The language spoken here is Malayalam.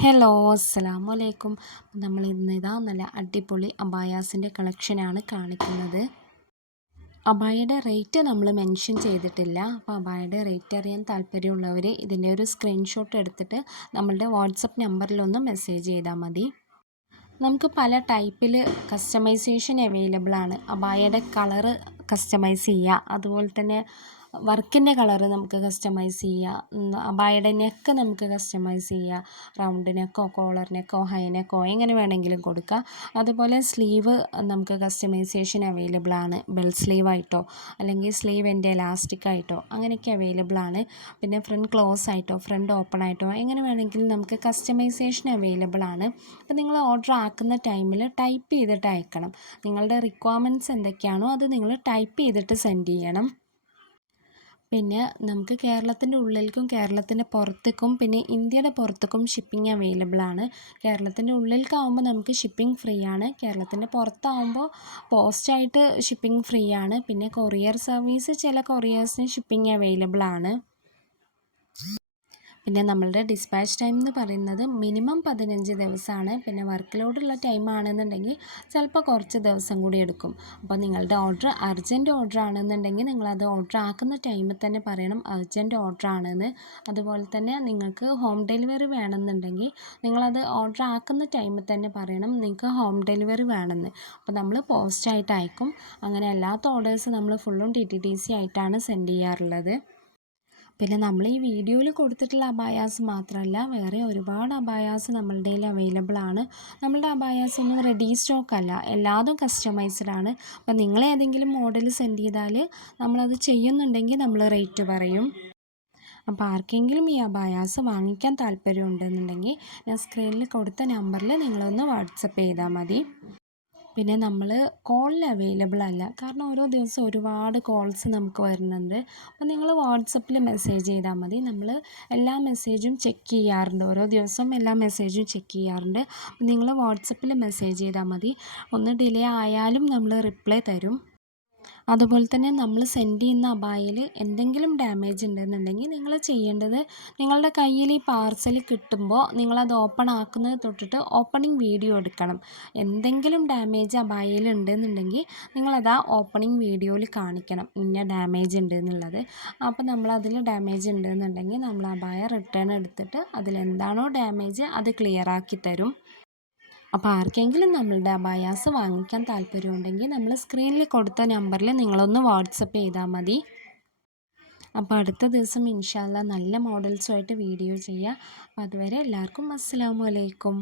ഹലോ അസ്സലാമു അലൈക്കും. നമ്മൾ ഇന്ന് നല്ല അടിപൊളി അബായാസിൻ്റെ കളക്ഷനാണ് കാണിക്കുന്നത്. അബായയുടെ റേറ്റ് നമ്മൾ മെൻഷൻ ചെയ്തിട്ടില്ല. അപ്പോൾ അബായയുടെ റേറ്റ് അറിയാൻ താല്പര്യമുള്ളവർ ഇതിൻ്റെ ഒരു സ്ക്രീൻഷോട്ട് എടുത്തിട്ട് നമ്മളുടെ വാട്സപ്പ് നമ്പറിലൊന്ന് മെസ്സേജ് ചെയ്താൽ മതി. നമുക്ക് പല ടൈപ്പിൽ കസ്റ്റമൈസേഷൻ അവൈലബിൾ ആണ്. അബായയുടെ കളറ് കസ്റ്റമൈസ് ചെയ്യുക, അതുപോലെ തന്നെ വർക്കിൻ്റെ കളറ് നമുക്ക് കസ്റ്റമൈസ് ചെയ്യുക, അബായയുടെ നെക്ക് നമുക്ക് കസ്റ്റമൈസ് ചെയ്യുക, റൗണ്ട് നെക്കോ കോളർ നെക്കോ ഹൈ നെക്കോ എങ്ങനെ വേണമെങ്കിലും കൊടുക്കുക. അതുപോലെ സ്ലീവ് നമുക്ക് കസ്റ്റമൈസേഷൻ അവൈലബിൾ ആണ്. ബെൽ സ്ലീവ് ആയിട്ടോ അല്ലെങ്കിൽ സ്ലീവിൻ്റെ എലാസ്റ്റിക് ആയിട്ടോ അങ്ങനെയൊക്കെ അവൈലബിൾ ആണ്. പിന്നെ ഫ്രണ്ട് ക്ലോസ് ആയിട്ടോ ഫ്രണ്ട് ഓപ്പൺ ആയിട്ടോ എങ്ങനെ വേണമെങ്കിലും നമുക്ക് കസ്റ്റമൈസേഷൻ അവൈലബിൾ ആണ്. അപ്പോൾ നിങ്ങൾ ഓർഡർ ആക്കുന്ന ടൈമിൽ ടൈപ്പ് ചെയ്തിട്ട് അയക്കണം. നിങ്ങളുടെ റിക്വയർമെൻറ്റ്സ് എന്തൊക്കെയാണോ അത് നിങ്ങൾ ടൈപ്പ് ചെയ്തിട്ട് സെൻഡ് ചെയ്യണം. പിന്നെ നമുക്ക് കേരളത്തിൻ്റെ ഉള്ളിലേക്കും കേരളത്തിൻ്റെ പുറത്തേക്കും പിന്നെ ഇന്ത്യയുടെ പുറത്തേക്കും ഷിപ്പിംഗ് അവൈലബിൾ ആണ്. കേരളത്തിൻ്റെ ഉള്ളിലേക്കാവുമ്പോൾ നമുക്ക് ഷിപ്പിംഗ് ഫ്രീ ആണ്. കേരളത്തിൻ്റെ പുറത്താവുമ്പോൾ പോസ്റ്റായിട്ട് ഷിപ്പിംഗ് ഫ്രീ ആണ്. പിന്നെ കൊറിയർ സർവീസ് ചില കൊറിയേഴ്സിന് ഷിപ്പിംഗ് അവൈലബിൾ ആണ്. പിന്നെ നമ്മളുടെ ഡിസ്പാച്ച് ടൈം എന്ന് പറയുന്നത് മിനിമം 15 ദിവസമാണ്. പിന്നെ വർക്ക് ലോഡുള്ള ടൈം ആണെന്നുണ്ടെങ്കിൽ ചിലപ്പോൾ കുറച്ച് ദിവസം കൂടി എടുക്കും. അപ്പോൾ നിങ്ങളുടെ ഓർഡർ അർജൻറ്റ് ഓർഡർ ആണെന്നുണ്ടെങ്കിൽ നിങ്ങളത് ഓർഡർ ആക്കുന്ന ടൈമിൽ തന്നെ പറയണം അർജൻറ്റ് ഓർഡർ ആണെന്ന്. അതുപോലെ തന്നെ നിങ്ങൾക്ക് ഹോം ഡെലിവറി വേണമെന്നുണ്ടെങ്കിൽ നിങ്ങളത് ഓർഡർ ആക്കുന്ന ടൈമിൽ തന്നെ പറയണം നിങ്ങൾക്ക് ഹോം ഡെലിവറി വേണമെന്ന്. അപ്പോൾ നമ്മൾ പോസ്റ്റായിട്ട് അയക്കും. അങ്ങനെ അല്ലാത്ത ഓർഡേഴ്സ് നമ്മൾ ഫുള്ളും DTDC ആയിട്ടാണ് സെൻഡ് ചെയ്യാറുള്ളത്. പിന്നെ നമ്മൾ ഈ വീഡിയോയിൽ കൊടുത്തിട്ടുള്ള അബായാസ് മാത്രമല്ല, വേറെ ഒരുപാട് അബായാസ് നമ്മളുടെ കയ്യിൽ അവൈലബിൾ ആണ്. നമ്മളുടെ അബായാസ് ഒന്നും റെഡി സ്റ്റോക്ക് അല്ല, എല്ലാതും കസ്റ്റമൈസ്ഡ് ആണ്. അപ്പോൾ നിങ്ങൾ ഏതെങ്കിലും മോഡൽ സെൻഡ് ചെയ്താൽ നമ്മളത് ചെയ്യുന്നുണ്ടെങ്കിൽ നമ്മൾ റേറ്റ് പറയും. അപ്പോൾ ആർക്കെങ്കിലും ഈ അബായാസ് വാങ്ങിക്കാൻ താല്പര്യമുണ്ടെന്നുണ്ടെങ്കിൽ ഞാൻ സ്ക്രീനിൽ കൊടുത്ത നമ്പറിൽ നിങ്ങളൊന്ന് വാട്സപ്പ് ചെയ്താൽ മതി. പിന്നെ നമ്മൾ കോളിൽ അവൈലബിൾ അല്ല, കാരണം ഓരോ ദിവസം ഒരുപാട് കോൾസ് നമുക്ക് വരുന്നുണ്ട്. അപ്പോൾ നിങ്ങൾ വാട്സപ്പിൽ മെസ്സേജ് ചെയ്താൽ മതി. നമ്മൾ എല്ലാ മെസ്സേജും ചെക്ക് ചെയ്യാറുണ്ട്, ഓരോ ദിവസവും എല്ലാ മെസ്സേജും ചെക്ക് ചെയ്യാറുണ്ട്. നിങ്ങൾ വാട്സപ്പിൽ മെസ്സേജ് ചെയ്താൽ മതി. ഒന്ന് ഡിലേ ആയാലും നമ്മൾ റിപ്ലൈ തരും. അതുപോലെ തന്നെ നമ്മൾ സെൻഡ് ചെയ്യുന്ന അബായയിൽ എന്തെങ്കിലും ഡാമേജ് ഉണ്ടെന്നുണ്ടെങ്കിൽ നിങ്ങൾ ചെയ്യേണ്ടത്, നിങ്ങളുടെ കയ്യിൽ ഈ പാർസൽ കിട്ടുമ്പോൾ നിങ്ങളത് ഓപ്പൺ ആക്കുന്നത് തൊട്ടിട്ട് ഓപ്പണിംഗ് വീഡിയോ എടുക്കണം. എന്തെങ്കിലും ഡാമേജ് അബായയിൽ ഉണ്ടെന്നുണ്ടെങ്കിൽ നിങ്ങളത് ആ ഓപ്പണിംഗ് വീഡിയോയിൽ കാണിക്കണം, ഇന്ന ഡാമേജ് ഉണ്ട് എന്നുള്ളത്. അപ്പോൾ നമ്മളതിൽ ഡാമേജ് ഉണ്ടെന്നുണ്ടെങ്കിൽ നമ്മൾ അബായ റിട്ടേൺ എടുത്തിട്ട് അതിലെന്താണോ ഡാമേജ് അത് ക്ലിയർ ആക്കി തരും. അപ്പോൾ ആർക്കെങ്കിലും നമ്മളുടെ അബായാസ് വാങ്ങിക്കാൻ താല്പര്യമുണ്ടെങ്കിൽ നമ്മൾ സ്ക്രീനിൽ കൊടുത്ത നമ്പറിൽ നിങ്ങളൊന്ന് വാട്സപ്പ് ചെയ്താൽ മതി. അപ്പോൾ അടുത്ത ദിവസം ഇൻഷാ അല്ലാ നല്ല മോഡൽസുമായിട്ട് വീഡിയോ ചെയ്യാം. അപ്പോൾ അതുവരെ എല്ലാവർക്കും അസ്സലാമു അലൈക്കും.